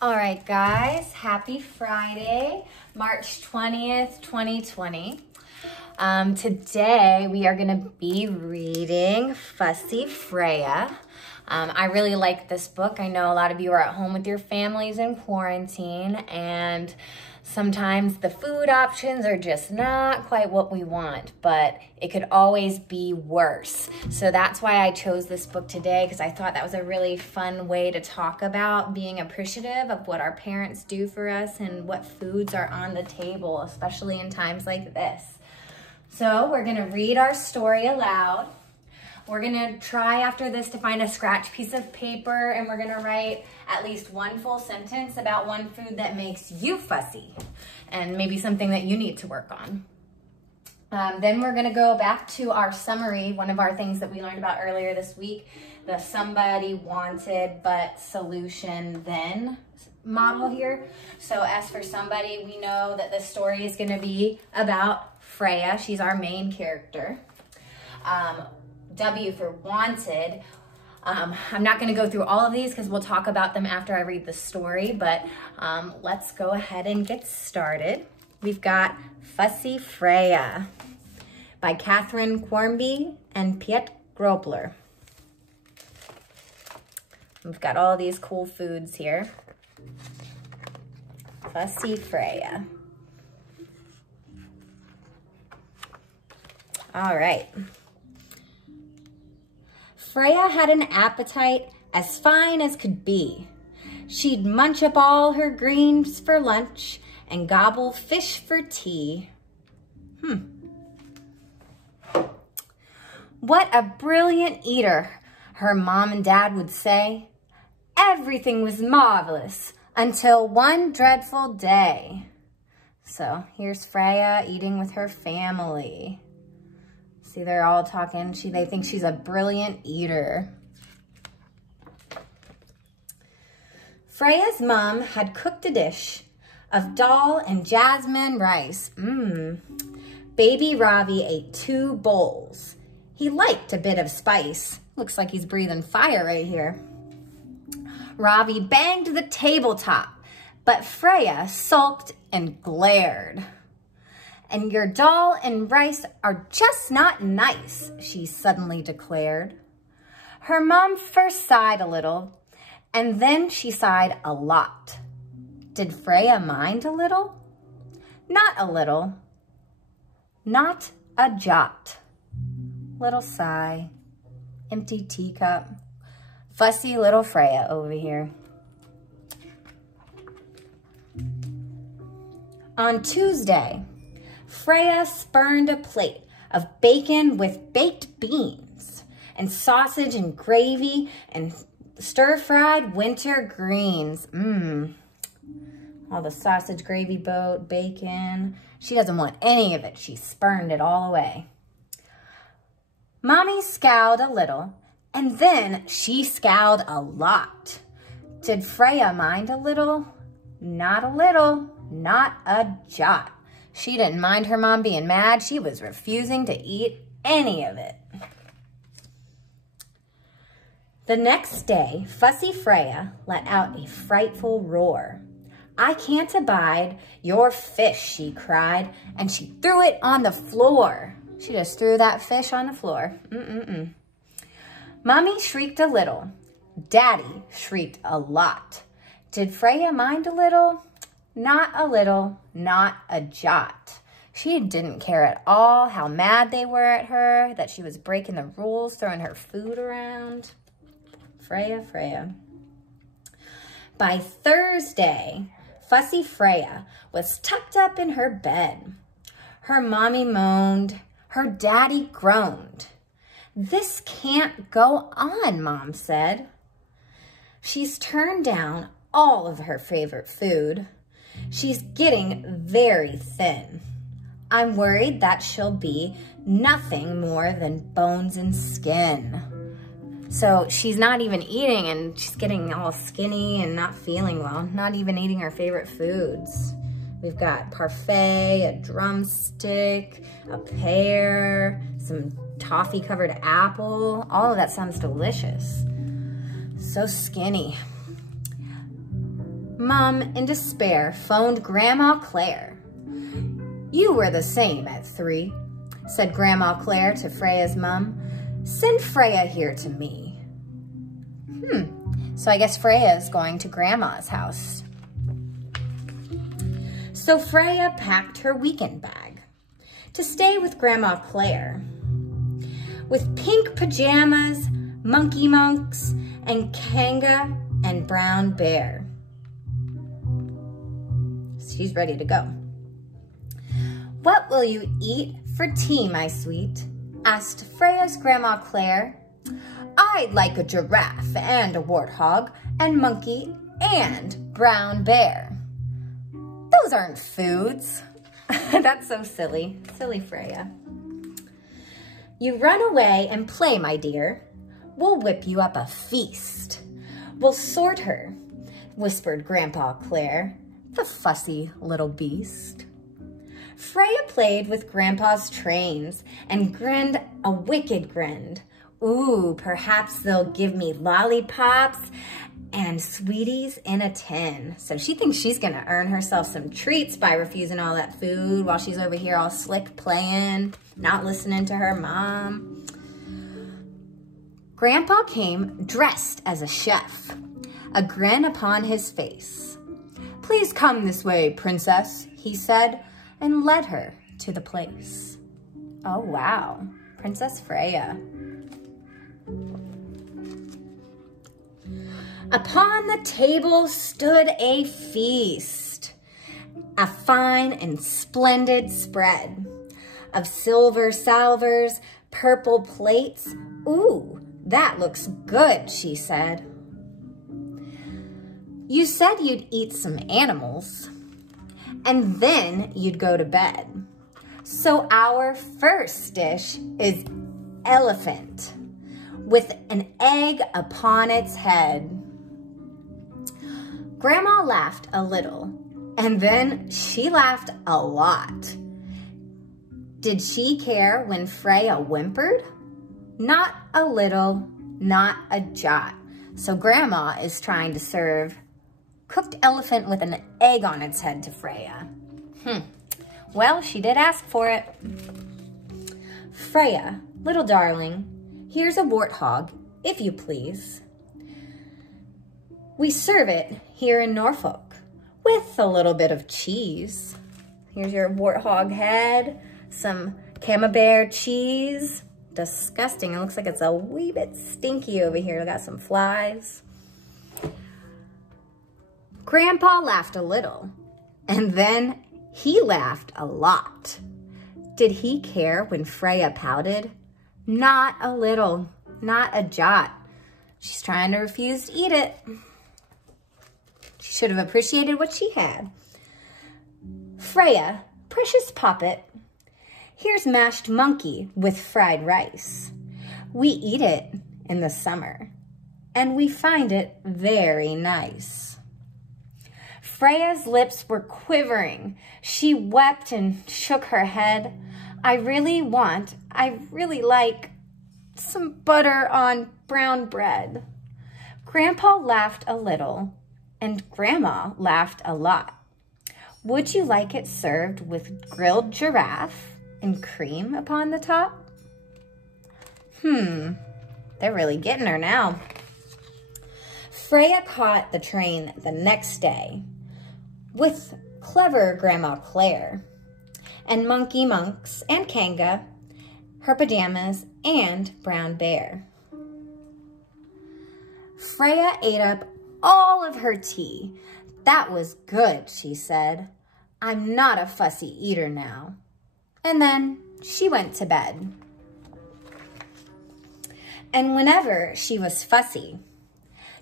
All right, guys, happy Friday, March 20th, 2020. Today we are gonna be reading Fussy Freya. I really like this book. I know a lot of you are at home with your families in quarantine, and sometimes the food options are just not quite what we want, but it could always be worse. So that's why I chose this book today, because I thought that was a really fun way to talk about being appreciative of what our parents do for us and what foods are on the table, especially in times like this. So we're gonna read our story aloud. We're gonna try after this to find a scratch piece of paper, and we're gonna write at least one full sentence about one food that makes you fussy and maybe something that you need to work on. Then we're gonna go back to our summary, one of our things that we learned about earlier this week, the somebody wanted but solution then model here. So as for somebody, we know that the story is gonna be about Freya. She's our main character. W for wanted. I'm not going to go through all of these because we'll talk about them after I read the story, but let's go ahead and get started. We've got Fussy Freya by Catherine Quarmby and Piet Grobler. We've got all these cool foods here. Fussy Freya. All right. Freya had an appetite as fine as could be. She'd munch up all her greens for lunch and gobble fish for tea. What a brilliant eater, her mom and dad would say. Everything was marvelous until one dreadful day. So here's Freya eating with her family. See, they're all talking. They think she's a brilliant eater. Freya's mom had cooked a dish of dal and jasmine rice. Baby Ravi ate 2 bowls. He liked a bit of spice. Looks like he's breathing fire right here. Ravi banged the tabletop, but Freya sulked and glared. And your dal and rice are just not nice, she suddenly declared. Her mom first sighed a little, and then she sighed a lot. Did Freya mind a little? Not a little. Not a jot. Little sigh. Empty teacup. Fussy little Freya over here. On Tuesday, Freya spurned a plate of bacon with baked beans and sausage and gravy and stir-fried winter greens. All the sausage, gravy, bacon. She doesn't want any of it. She spurned it all away. Mommy scowled a little, and then she scowled a lot. Did Freya mind a little? Not a little, not a jot. She didn't mind her mom being mad. She was refusing to eat any of it. The next day, Fussy Freya let out a frightful roar. I can't abide your fish, she cried, and she threw it on the floor. She just threw that fish on the floor. Mommy shrieked a little. Daddy shrieked a lot. Did Freya mind a little? Not a little, not a jot. She didn't care at all how mad they were at her, that she was breaking the rules, throwing her food around. Freya, Freya. By Thursday, Fussy Freya was tucked up in her bed. Her mommy moaned. Her daddy groaned. This can't go on, Mom said. She's turned down all of her favorite food. She's getting very thin. I'm worried that she'll be nothing more than bones and skin. So she's not even eating, and she's getting all skinny and not feeling well, not even eating her favorite foods. We've got parfait, a drumstick, a pear, some toffee-covered apple. All of that sounds delicious. So skinny. Mom, in despair, phoned Grandma Claire. "You were the same at 3, said Grandma Claire to Freya's mom. "Send Freya here to me." So I guess Freya is going to Grandma's house. So Freya packed her weekend bag to stay with Grandma Claire. With pink pajamas, monkey monks, and Kanga and Brown Bear. She's ready to go. "What will you eat for tea, my sweet?" asked Freya's Grandma Claire. "I'd like a giraffe and a warthog and monkey and brown bear." "Those aren't foods." That's so silly. Silly Freya. "You run away and play, my dear. We'll whip you up a feast. We'll sort her," whispered Grandpa Claire, the fussy little beast. Freya played with Grandpa's trains and grinned a wicked grin. "Ooh, perhaps they'll give me lollipops and sweeties in a tin." So she thinks she's gonna earn herself some treats by refusing all that food while she's over here all slick playing, not listening to her mom. Grandpa came dressed as a chef, a grin upon his face. "Please come this way, princess," he said, and led her to the place. Oh, wow, Princess Freya. Upon the table stood a feast, a fine and splendid spread of silver salvers, purple plates. "Ooh, that looks good," she said. "You said you'd eat some animals, and then you'd go to bed. So our first dish is elephant with an egg upon its head." Grandma laughed a little, and then she laughed a lot. Did she care when Freya whimpered? Not a little, not a jot. So Grandma is trying to serve cooked elephant with an egg on its head to Freya. Well, she did ask for it. "Freya, little darling, here's a warthog, if you please. We serve it here in Norfolk with a little bit of cheese. Here's your warthog head, some camembert cheese." Disgusting, it looks like it's a wee bit stinky over here. Got some flies. Grandpa laughed a little, and then he laughed a lot. Did he care when Freya pouted? Not a little, not a jot. She's trying to refuse to eat it. She should have appreciated what she had. "Freya, precious poppet, here's mashed monkey with fried rice. We eat it in the summer, and we find it very nice." Freya's lips were quivering. She wept and shook her head. I really like some butter on brown bread." Grandpa laughed a little, and Grandma laughed a lot. "Would you like it served with grilled giraffe and cream upon the top?" They're really getting her now. Freya caught the train the next day with clever Grandma Claire and Monkey Monks and Kanga, her pajamas, and Brown Bear. Freya ate up all of her tea. "That was good," she said. "I'm not a fussy eater now." And then she went to bed. And whenever she was fussy,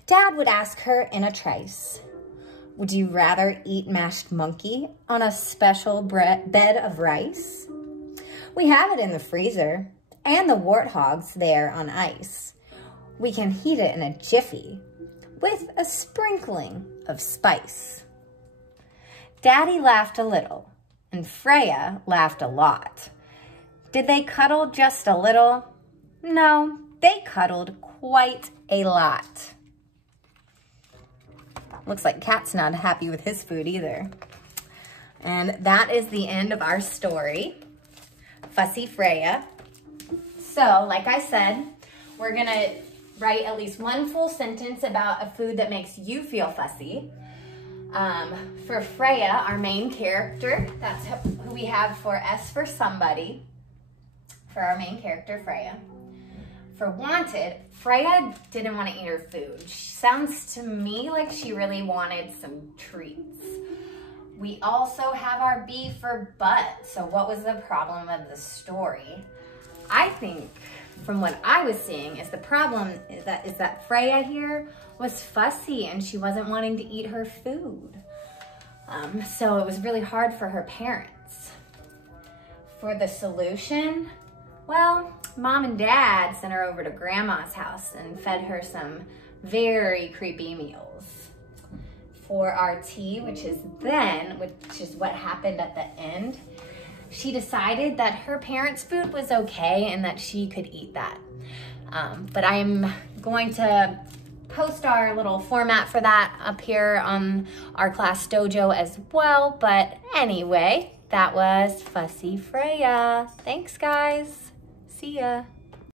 Dad would ask her in a trice, "Would you rather eat mashed monkey on a special bed of rice? We have it in the freezer, and the warthog's there on ice. We can heat it in a jiffy with a sprinkling of spice." Daddy laughed a little, and Freya laughed a lot. Did they cuddle just a little? No, they cuddled quite a lot. Looks like Cat's not happy with his food either. And that is the end of our story, Fussy Freya. So, like I said, we're gonna write at least one full sentence about a food that makes you feel fussy. For Freya, our main character, that's who we have for S for somebody, for our main character, Freya. For wanted, Freya didn't want to eat her food. She sounds to me like she really wanted some treats. We also have our B for but. So what was the problem of the story? I think from what I was seeing is the problem is that Freya here was fussy and she wasn't wanting to eat her food. So it was really hard for her parents. For the solution, well, Mom and Dad sent her over to Grandma's house and fed her some very creepy meals. For our T, which is then, which is what happened at the end, she decided that her parents' food was okay and that she could eat that. But I'm going to post our little format for that up here on our class dojo as well. But anyway, that was Fussy Freya. Thanks, guys. See ya.